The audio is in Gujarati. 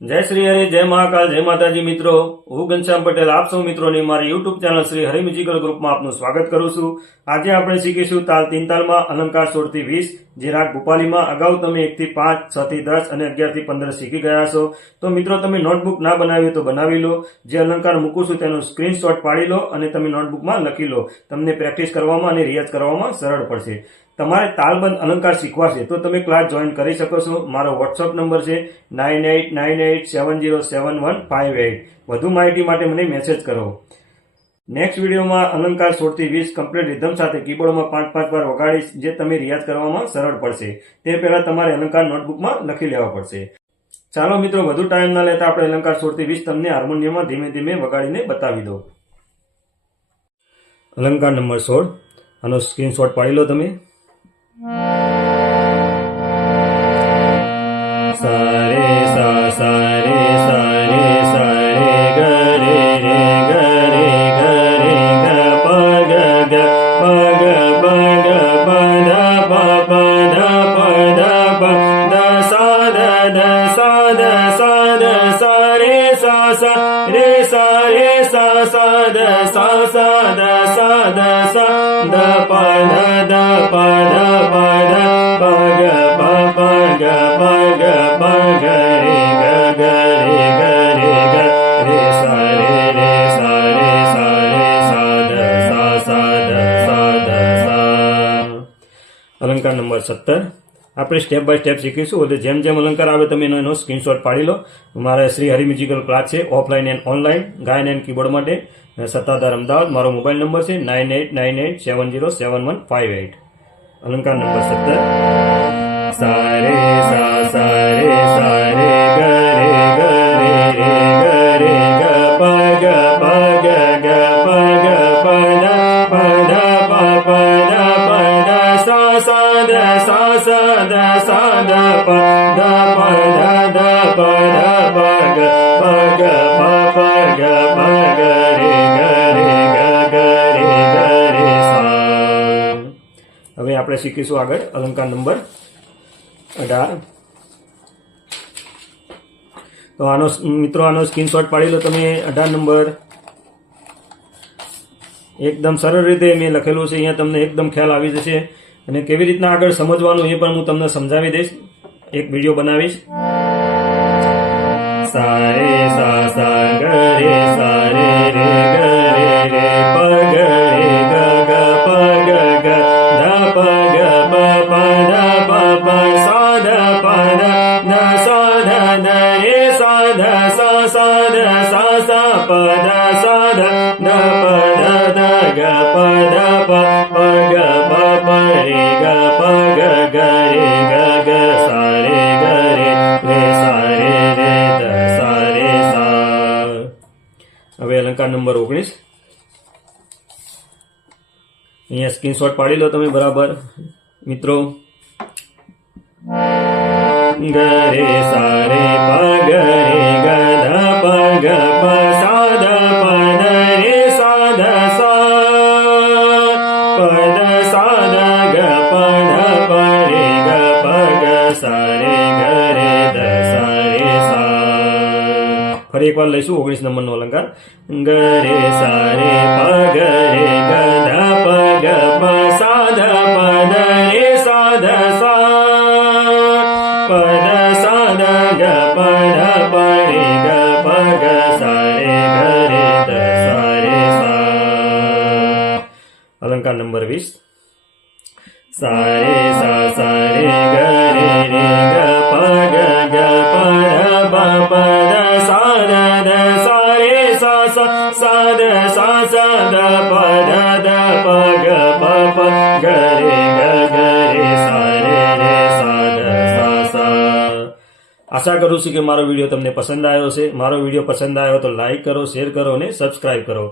જય શ્રી હરિ, જય મહાકાલ, જય માતાજી મિત્રો. હું ઘનશ્યામ પટેલ, આપ સૌ મિત્રોની મારી YouTube channel Shri Hari musical ગ્રુપમાં આપનું સ્વાગત કરું છું. આજે આપણે શીખીશું તાલ તીન તાલમાં અલંકાર સોળથી વીસ જે રાગ ભોપાલીમાં અગાઉ તમે એક થી પાંચ છ થી દસ અને અગિયારથી પંદર શીખી ગયા છો તો મિત્રો, તમે નોટબુક ના બનાવી તો બનાવી લો. જે અલંકાર મૂકું છું તેનો સ્ક્રીનશોટ પાડી લો અને તમે નોટબુકમાં લખી લો. તમને પ્રેક્ટિસ કરવામાં અને રિયાઝ કરવામાં સરળ પડશે. તમારે તાલબંધ અલંકાર શીખવાશે તો તમે ક્લાસ જોઈન કરી શકો છો. મારો વોટ્સઅપ નંબર છે nine eight nine eight seven zero seven one five eight વધુ માહિતી માટે મને મેસેજ કરો. નેક્સ્ટ વિડીયોમાં અલંકાર સોળથી વીસ કમ્પ્લીટ રિધમ સાથે કીબોર્ડમાં પાંચ પાંચ વાર વગાડીશ, જે તમે રિયાઝ કરવામાં સરળ પડશે. તે પહેલા તમારે અલંકાર નોટબુકમાં લખી લેવા પડશે. ચાલો મિત્રો, વધુ ટાઈમ ના લેતા આપણે અલંકાર સોળથી વીસ તમને હાર્મોનિયમમાં ધીમે ધીમે વગાડીને બતાવી દો અલંકાર નંબર સોળ. આનો સ્ક્રીનશોટ પાડી લો તમે. સારે sa sa re sa re sa sa da sa sa da sa da sa da pa da da pa da pa da pa ga pa pa ga pa ga pa ga re ga ga re ga re ga re sa re re sa re sa re sa da sa sa da sa da sa Alankar number सत्तर આપણે સ્ટેપ બાય સ્ટેપ શીખીશું. એટલે જેમ જેમ અલંકાર આવે તમે એનો સ્ક્રીનશોટ પાડી લો. મારા શ્રી હરિ મ્યુઝિકલ ક્લાસ છે ઓફલાઈન એન્ડ ઓનલાઈન ગાયન એન્ડ કીબોર્ડ માટે. સત્તાધાર અમદાવાદ, મારો મોબાઈલ નંબર છે nine eight nine eight seven zero seven one five eight અલંકાર નંબર સત્તર. સારે સા, સારે સારે હવે આપણે શીખીશું આગળ અલંકાર નંબર અઢાર. તો આનો મિત્રો, આનો સ્ક્રીનશોટ પાડી લો તમે અઢાર નંબર. એકદમ સરળ રીતે મેં લખેલું છે, અહીંયા તમને એકદમ ખ્યાલ આવી જશે. અને કેવી રીતના આગળ સમજવાનું એ પણ હું તમને સમજાવી દઈશ. એક વીડિયો બનાવીશ. સારે સા પ પ પ પ સા, ધ, પ સા, ધ હવે અલંકાર નંબર ઓગણીસ. અહીંયા સ્ક્રીનશોટ પાડી લો તમે બરાબર. મિત્રો. ગરે સારે પગ ફરી એકવાર લઈશું ઓગણીસ નંબરનો અલંકાર ગરે સારે પગ રે ગધ પગ પ સાધ પદ રે સાધ સા પદ સાદ ગ પદ પ રે ગ પગ સારે ગરે દ સારે સા અલંકાર નંબર વીસ સારે સા સારે ગરે આશા કરું છું કે મારો વીડિયો તમને પસંદ આવ્યો છે મારો વીડિયો પસંદ આવ્યો તો લાઈક કરો શેર કરો અને સબસ્ક્રાઇબ કરો